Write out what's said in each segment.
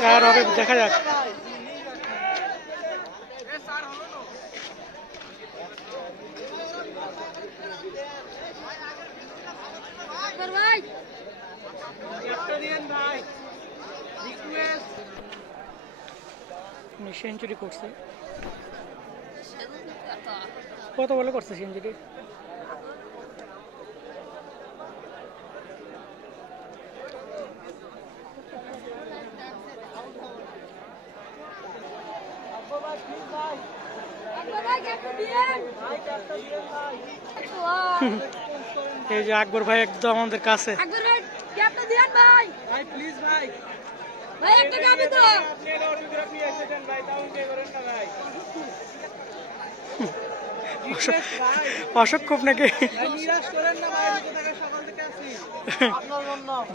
চার হবে, দেখা যাক। সেঞ্চুরি করছে, কত বলে করছে সেঞ্চুরি? এই যে আকবর ভাই একদম আমাদের কাছে। অশোক খুব নাকি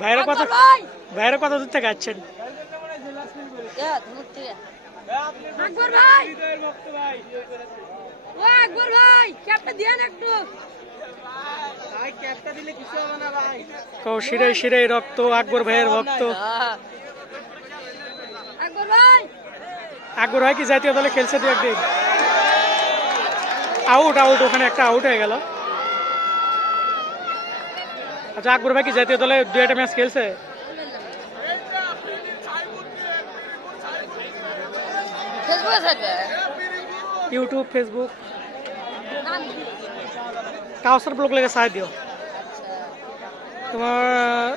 ভাইরা কত, ভাইরা কত দূর থেকে আসছেন? শিরাই শিরাই রক্ত আকবর ভাইয়ের ভক্ত। আকবর ভাই কি জাতীয় দলে খেলছে দু একদিন? আউট আউট, ওখানে একটা আউট হয়ে গেল। আচ্ছা, আকবর ভাই কি জাতীয় দলে দু একটা ম্যাচ খেলছে? ইউটিউব, ফেসবুক, কাউসার ব্লগ লেগে চাই দিও তোমার।